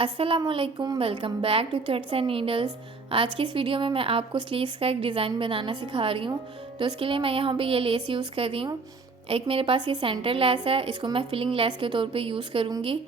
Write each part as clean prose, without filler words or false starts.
अस्सलामुअलैकुम, welcome back to threads and needles. आज की इस वीडियो में मैं आपको स्लीव्स का एक डिज़ाइन बनाना सिखा रही हूँ। तो उसके लिए मैं यहाँ पे ये लेस यूज़ कर रही हूँ। एक मेरे पास ये सेंटर लेस है, इसको मैं फिलिंग लेस के तौर पे यूज़ करूँगी।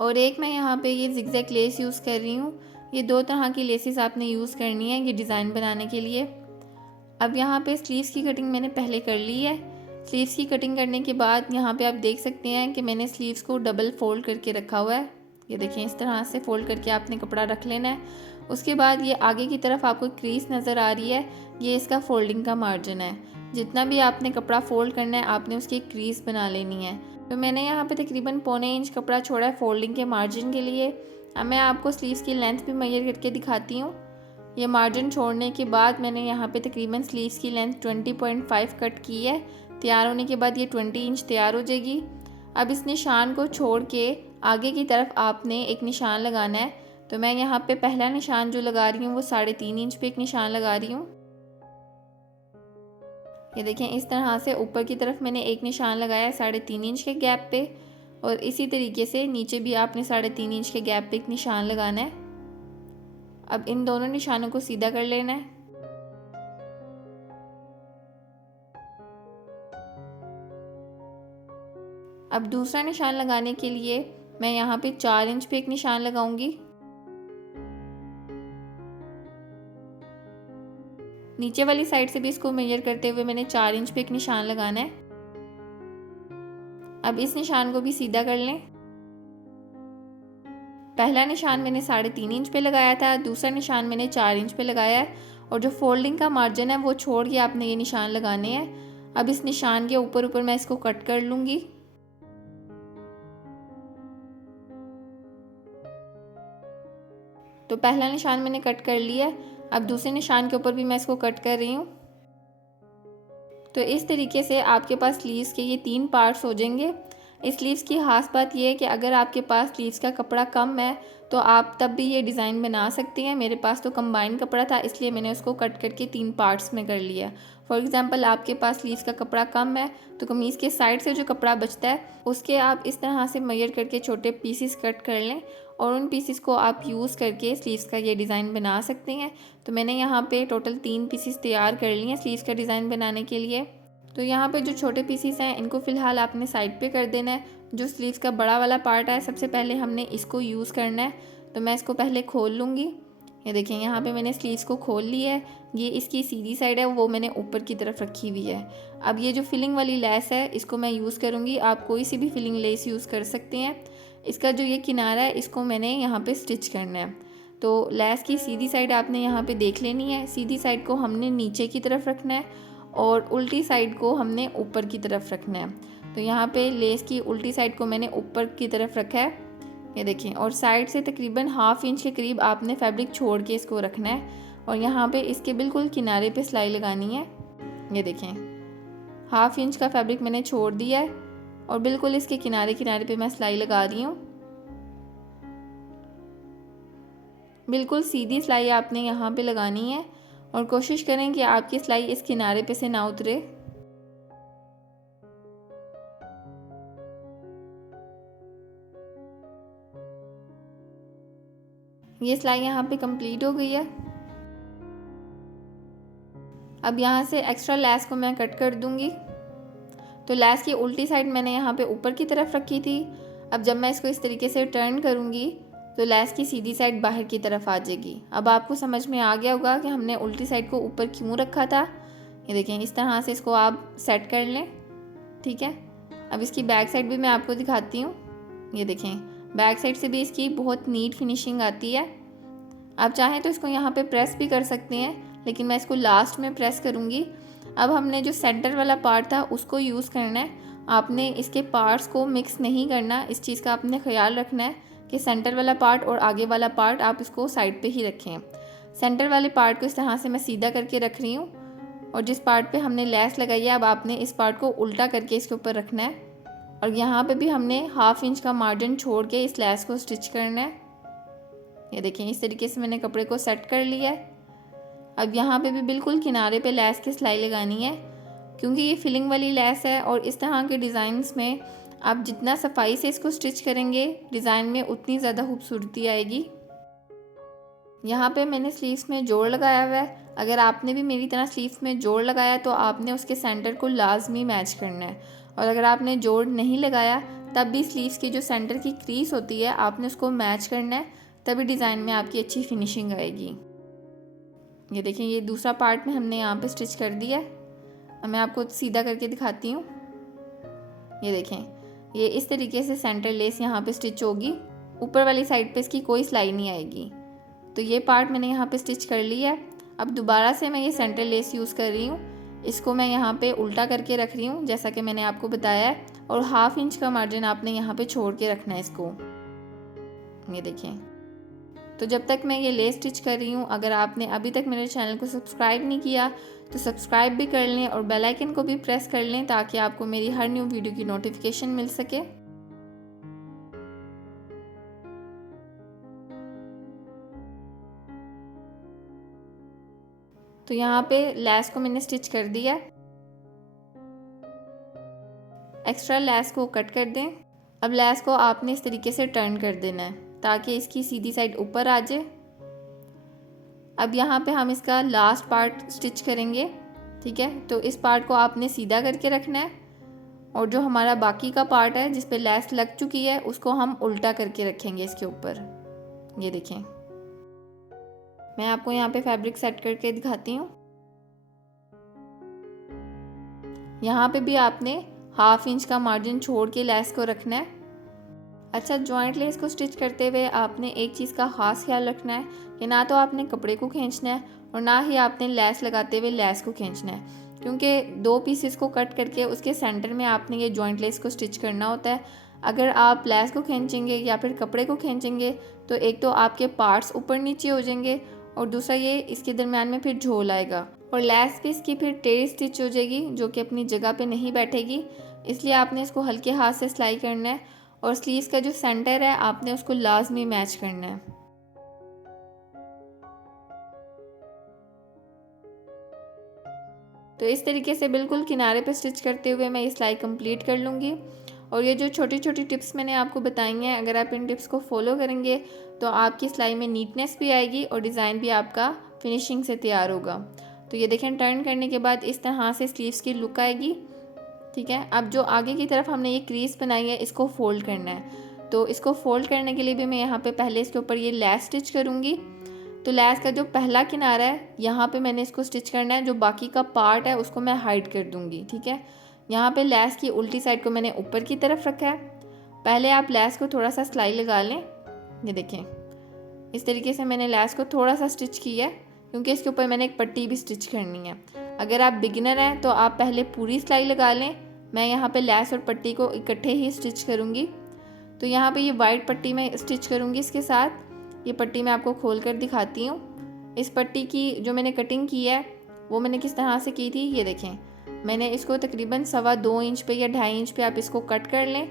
और एक मैं यहाँ पे ये जिगजैग लेस यूज़ कर रही हूँ। ये दो तरह की लेसेस आपने यूज़ करनी है ये डिज़ाइन बनाने के लिए। अब यहाँ पे स्लीव्स की कटिंग मैंने पहले कर ली है। स्लीव्स की कटिंग करने के बाद यहाँ पे आप देख सकते हैं कि मैंने स्लीव्स को डबल फोल्ड करके रखा हुआ है। ये देखें, इस तरह से फोल्ड करके आपने कपड़ा रख लेना है। उसके बाद ये आगे की तरफ आपको क्रीज नज़र आ रही है, ये इसका फोल्डिंग का मार्जिन है। जितना भी आपने कपड़ा फोल्ड करना है आपने उसकी क्रीज बना लेनी है। तो मैंने यहाँ पे तकरीबन 1.25 इंच कपड़ा छोड़ा है फोल्डिंग के मार्जिन के लिए। अब मैं आपको स्लीव्स की लेंथ भी मेजर करके दिखाती हूँ। ये मार्जिन छोड़ने के बाद मैंने यहाँ पे तकरीबन स्लीव्स की लेंथ 20.5 कट की है। तैयार होने के बाद ये 20 इंच तैयार हो जाएगी। अब इस निशान को छोड़ के आगे की तरफ आपने एक निशान लगाना है। तो मैं यहाँ पे पहला निशान जो लगा रही हूँ वो 3.5 इंच पे एक निशान लगा रही हूँ। ये देखें, इस तरह से ऊपर की तरफ मैंने एक निशान लगाया है 3.5 इंच के गैप पे, और इसी तरीके से नीचे भी आपने 3.5 इंच के गैप पे एक निशान लगाना है। अब इन दोनों निशानों को सीधा कर लेना है। अब दूसरा निशान लगाने के लिए मैं यहाँ पे 4 इंच पे एक निशान लगाऊंगी। नीचे वाली साइड से भी इसको मेजर करते हुए मैंने 4 इंच पे एक निशान लगाना है। अब इस निशान को भी सीधा कर लें। पहला निशान मैंने 3.5 इंच पे लगाया था, दूसरा निशान मैंने 4 इंच पे लगाया है। और जो फोल्डिंग का मार्जिन है वो छोड़ के आपने ये निशान लगाने हैं। अब इस निशान के ऊपर ऊपर मैं इसको कट कर लूँगी। तो पहला निशान मैंने कट कर लिया है। अब दूसरे निशान के ऊपर भी मैं इसको कट कर रही हूँ। तो इस तरीके से आपके पास स्लीव्स के ये 3 पार्ट्स हो जाएंगे। इस स्लीव्स की खास बात यह है कि अगर आपके पास स्लीव्स का कपड़ा कम है तो आप तब भी ये डिज़ाइन बना सकती हैं। मेरे पास तो कंबाइन कपड़ा था इसलिए मैंने उसको कट करके 3 पार्ट्स में कर लिया। फॉर एग्ज़ाम्पल, आपके पास स्लीव्स का कपड़ा कम है तो कमीज़ के साइड से जो कपड़ा बचता है उसके आप इस तरह से मेजर करके छोटे पीसेस कट कर लें और उन पीसेस को आप यूज़ करके स्लीव्स का ये डिज़ाइन बना सकते हैं। तो मैंने यहाँ पे टोटल 3 पीसेस तैयार कर लिए हैं स्लीव्स का डिज़ाइन बनाने के लिए। तो यहाँ पे जो छोटे पीसीस हैं इनको फ़िलहाल आपने साइड पे कर देना है। जो स्लीव्स का बड़ा वाला पार्ट है सबसे पहले हमने इसको यूज़ करना है। तो मैं इसको पहले खोल लूँगी। ये देखें, यहाँ पे मैंने स्लीव्स को खोल लिया है। ये इसकी सीधी साइड है वो मैंने ऊपर की तरफ रखी हुई है। अब ये जो फिलिंग वाली लेस है इसको मैं यूज़ करूँगी। आप कोई सी भी फिलिंग लेस यूज़ कर सकते हैं। इसका जो ये किनारा है इसको मैंने यहाँ पर स्टिच करना है। तो लेस की सीधी साइड आपने यहाँ पर देख लेनी है। सीधी साइड को हमने नीचे की तरफ रखना है और उल्टी साइड को हमने ऊपर की तरफ रखना है। तो यहाँ पे लेस की उल्टी साइड को मैंने ऊपर की तरफ रखा है, ये देखें। और साइड से तकरीबन 1/2 इंच के करीब आपने फैब्रिक छोड़ के इसको रखना है और यहाँ पे इसके बिल्कुल किनारे पे सिलाई लगानी है। ये देखें, 1/2 इंच का फैब्रिक मैंने छोड़ दिया है और बिल्कुल इसके किनारे किनारे पे मैं सिलाई लगा रही हूँ। बिल्कुल सीधी सिलाई आपने यहाँ पे लगानी है और कोशिश करें कि आपकी सिलाई इस किनारे पे से ना उतरे। ये सिलाई यहाँ पे कंप्लीट हो गई है। अब यहाँ से एक्स्ट्रा लेस को मैं कट कर दूँगी। तो लेस की उल्टी साइड मैंने यहाँ पे ऊपर की तरफ रखी थी। अब जब मैं इसको इस तरीके से टर्न करूँगी तो लेस की सीधी साइड बाहर की तरफ आ जाएगी। अब आपको समझ में आ गया होगा कि हमने उल्टी साइड को ऊपर क्यों रखा था। ये देखें, इस तरह से इसको आप सेट कर लें, ठीक है। अब इसकी बैक साइड भी मैं आपको दिखाती हूँ। ये देखें, बैक साइड से भी इसकी बहुत नीट फिनिशिंग आती है। आप चाहें तो इसको यहाँ पे प्रेस भी कर सकते हैं, लेकिन मैं इसको लास्ट में प्रेस करूँगी। अब हमने जो सेंटर वाला पार्ट था उसको यूज़ करना है। आपने इसके पार्ट्स को मिक्स नहीं करना, इस चीज़ का आपने ख्याल रखना है कि सेंटर वाला पार्ट और आगे वाला पार्ट आप इसको साइड पे ही रखें। सेंटर वाले पार्ट को इस तरह से मैं सीधा करके रख रही हूँ और जिस पार्ट पे हमने लेस लगाई है अब आपने इस पार्ट को उल्टा करके इसके ऊपर रखना है और यहाँ पे भी हमने 1/2 इंच का मार्जिन छोड़ के इस लेस को स्टिच करना है। ये देखें, इस तरीके से मैंने कपड़े को सेट कर लिया है। अब यहाँ पे भी बिल्कुल किनारे पे लेस की सिलाई लगानी है क्योंकि ये फिलिंग वाली लेस है और इस तरह के डिज़ाइंस में आप जितना सफाई से इसको स्टिच करेंगे डिज़ाइन में उतनी ज़्यादा खूबसूरती आएगी। यहाँ पे मैंने स्लीव्स में जोड़ लगाया हुआ है। अगर आपने भी मेरी तरह स्लीव्स में जोड़ लगाया तो आपने उसके सेंटर को लाजमी मैच करना है, और अगर आपने जोड़ नहीं लगाया तब भी स्लीव्स की जो सेंटर की क्रीज होती है आपने उसको मैच करना है, तभी डिज़ाइन में आपकी अच्छी फिनिशिंग आएगी। ये देखें, ये दूसरा पार्ट में हमने यहाँ पे स्टिच कर दिया है। अब मैं आपको सीधा करके दिखाती हूँ। ये देखें, ये इस तरीके से सेंटर लेस यहाँ पे स्टिच होगी, ऊपर वाली साइड पे इसकी कोई सिलाई नहीं आएगी। तो ये पार्ट मैंने यहाँ पे स्टिच कर लिया है। अब दोबारा से मैं ये सेंटर लेस यूज़ कर रही हूँ। इसको मैं यहाँ पे उल्टा करके रख रही हूँ जैसा कि मैंने आपको बताया है, और 1/2 इंच का मार्जिन आपने यहाँ पे छोड़ के रखना है इसको। ये देखें, तो जब तक मैं ये लेस स्टिच कर रही हूँ, अगर आपने अभी तक मेरे चैनल को सब्सक्राइब नहीं किया तो सब्सक्राइब भी कर लें और बेल आइकन को भी प्रेस कर लें ताकि आपको मेरी हर न्यू वीडियो की नोटिफिकेशन मिल सके। तो यहाँ पे लेस को मैंने स्टिच कर दिया। एक्स्ट्रा लेस को कट कर दें। अब लेस को आपने इस तरीके से टर्न कर देना है ताकि इसकी सीधी साइड ऊपर आ जाए। अब यहाँ पे हम इसका लास्ट पार्ट स्टिच करेंगे, ठीक है। तो इस पार्ट को आपने सीधा करके रखना है, और जो हमारा बाकी का पार्ट है जिस पे लेस लग चुकी है उसको हम उल्टा करके रखेंगे इसके ऊपर। ये देखें, मैं आपको यहाँ पे फैब्रिक सेट करके दिखाती हूँ। यहाँ पे भी आपने 1/2 इंच का मार्जिन छोड़ के लेस को रखना है। अच्छा, जॉइंट लेस को स्टिच करते हुए आपने एक चीज़ का ख़ास ख्याल रखना है कि ना तो आपने कपड़े को खींचना है और ना ही आपने लेस लगाते हुए लेस को खींचना है, क्योंकि 2 पीसेस को कट करके उसके सेंटर में आपने ये जॉइंट लेस को स्टिच करना होता है। अगर आप लेस को खींचेंगे या फिर कपड़े को खींचेंगे तो एक तो आपके पार्ट्स ऊपर नीचे हो जाएंगे, और दूसरा ये इसके दरमियान में फिर झोल आएगा, और लेस भी इसकी फिर टेढ़ी स्टिच हो जाएगी जो कि अपनी जगह पे नहीं बैठेगी। इसलिए आपने इसको हल्के हाथ से सिलाई करना है, और स्लीव्स का जो सेंटर है आपने उसको लाजमी मैच करना है। तो इस तरीके से बिल्कुल किनारे पे स्टिच करते हुए मैं ये सिलाई कंप्लीट कर लूँगी। और ये जो छोटी छोटी टिप्स मैंने आपको बताई हैं, अगर आप इन टिप्स को फॉलो करेंगे तो आपकी सिलाई में नीटनेस भी आएगी और डिज़ाइन भी आपका फिनिशिंग से तैयार होगा। तो ये देखें, टर्न करने के बाद इस तरह से स्लीव्स की लुक आएगी, ठीक है। अब जो आगे की तरफ हमने ये क्रीज बनाई है इसको फोल्ड करना है। तो इसको फोल्ड करने के लिए भी मैं यहाँ पे पहले इसके ऊपर ये लेस स्टिच करूँगी। तो लेस का जो पहला किनारा है यहाँ पे मैंने इसको स्टिच करना है, जो बाकी का पार्ट है उसको मैं हाइड कर दूँगी, ठीक है। यहाँ पे लेस की उल्टी साइड को मैंने ऊपर की तरफ रखा है। पहले आप लेस को थोड़ा सा सिलाई लगा लें। ये देखें, इस तरीके से मैंने लेस को थोड़ा सा स्टिच किया है क्योंकि इसके ऊपर मैंने एक पट्टी भी स्टिच करनी है। अगर आप बिगिनर हैं तो आप पहले पूरी सिलाई लगा लें। मैं यहाँ पे लेस और पट्टी को इकट्ठे ही स्टिच करूँगी। तो यहाँ पे ये वाइट पट्टी में स्टिच करूँगी इसके साथ। ये पट्टी मैं आपको खोल कर दिखाती हूँ। इस पट्टी की जो मैंने कटिंग की है वो मैंने किस तरह से की थी, ये देखें। मैंने इसको तकरीबन 2.25 इंच पे या 2.5 इंच पे आप इसको कट कर लें,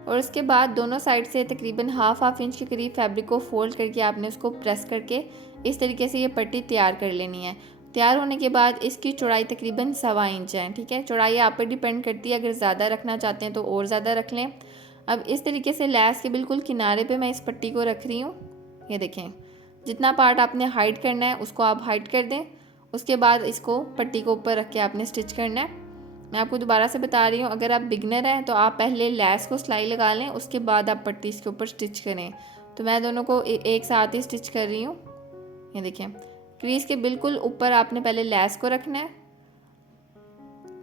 और उसके बाद दोनों साइड से तकरीबन 1/2 इंच के करीब फैब्रिक को फोल्ड करके आपने उसको प्रेस करके इस तरीके से ये पट्टी तैयार कर लेनी है। तैयार होने के बाद इसकी चौड़ाई तकरीबन 1.25 इंच है, ठीक है। चौड़ाई आप पर डिपेंड करती है, अगर ज़्यादा रखना चाहते हैं तो और ज़्यादा रख लें। अब इस तरीके से लेस के बिल्कुल किनारे पे मैं इस पट्टी को रख रही हूँ। ये देखें, जितना पार्ट आपने हाइड करना है उसको आप हाइड कर दें। उसके बाद इसको पट्टी को ऊपर रख के आपने स्टिच करना है। मैं आपको दोबारा से बता रही हूँ, अगर आप बिगनर हैं तो आप पहले लेस को सिलाई लगा लें, उसके बाद आप पट्टी इसके ऊपर स्टिच करें। तो मैं दोनों को एक साथ ही स्टिच कर रही हूँ। ये देखें, क्रीज के बिल्कुल ऊपर आपने पहले लेस को रखना है,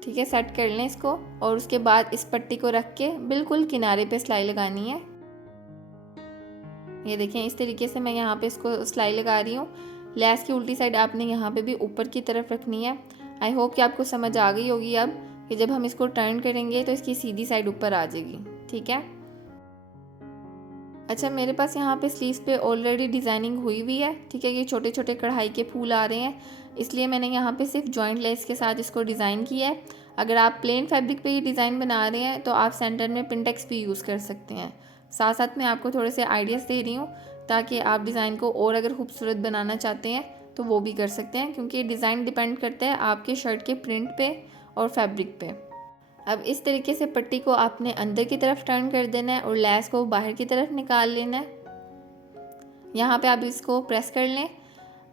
ठीक है। सेट कर लें इसको, और उसके बाद इस पट्टी को रख के बिल्कुल किनारे पे सिलाई लगानी है। ये देखें, इस तरीके से मैं यहाँ पे इसको सिलाई लगा रही हूँ। लेस की उल्टी साइड आपने यहाँ पे भी ऊपर की तरफ रखनी है। आई होप कि आपको समझ आ गई होगी अब कि जब हम इसको टर्न करेंगे तो इसकी सीधी साइड ऊपर आ जाएगी, ठीक है। अच्छा, मेरे पास यहाँ पे स्लीव्स पे ऑलरेडी डिज़ाइनिंग हुई हुई है, ठीक है। ये छोटे छोटे कढ़ाई के फूल आ रहे हैं, इसलिए मैंने यहाँ पे सिर्फ जॉइंट लेस के साथ इसको डिज़ाइन किया है। अगर आप प्लेन फैब्रिक पे ये डिज़ाइन बना रहे हैं तो आप सेंटर में पिनटेक्स भी यूज़ कर सकते हैं। साथ साथ मैं आपको थोड़े से आइडियाज़ दे रही हूँ ताकि आप डिज़ाइन को और अगर खूबसूरत बनाना चाहते हैं तो वो भी कर सकते हैं, क्योंकि डिज़ाइन डिपेंड करता है आपके शर्ट के प्रिंट पे और फैब्रिक पे। अब इस तरीके से पट्टी को आपने अंदर की तरफ टर्न कर देना है और लैस को बाहर की तरफ निकाल लेना है। यहाँ पे आप इसको प्रेस कर लें।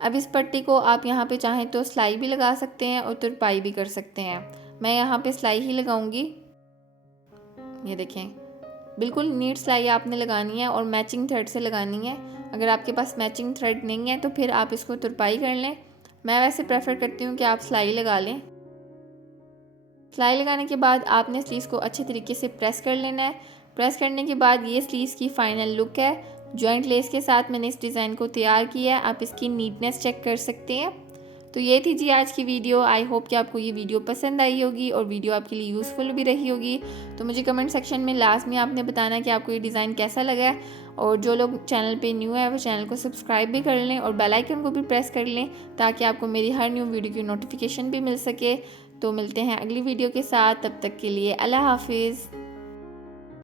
अब इस पट्टी को आप यहाँ पे चाहें तो सिलाई भी लगा सकते हैं और तुरपाई भी कर सकते हैं। मैं यहाँ पे सिलाई ही लगाऊंगी। ये देखें, बिल्कुल नीट सिलाई आपने लगानी है और मैचिंग थ्रेड से लगानी है। अगर आपके पास मैचिंग थ्रेड नहीं है तो फिर आप इसको तुरपाई कर लें। मैं वैसे प्रेफर करती हूँ कि आप सिलाई लगा लें। सिलाई लगाने के बाद आपने स्लीव्स को अच्छे तरीके से प्रेस कर लेना है। प्रेस करने के बाद ये स्लीव्स की फ़ाइनल लुक है। जॉइंट लेस के साथ मैंने इस डिज़ाइन को तैयार किया है। आप इसकी नीटनेस चेक कर सकते हैं। तो ये थी जी आज की वीडियो। आई होप कि आपको ये वीडियो पसंद आई होगी और वीडियो आपके लिए यूज़फुल भी रही होगी। तो मुझे कमेंट सेक्शन में लास्ट में आपने बताना कि आपको ये डिज़ाइन कैसा लगा है। और जो लोग चैनल पे न्यू है वो चैनल को सब्सक्राइब भी कर लें और बेल आइकन को भी प्रेस कर लें ताकि आपको मेरी हर न्यू वीडियो की नोटिफिकेशन भी मिल सके। तो मिलते हैं अगली वीडियो के साथ, तब तक के लिए अल्लाह हाफिज़।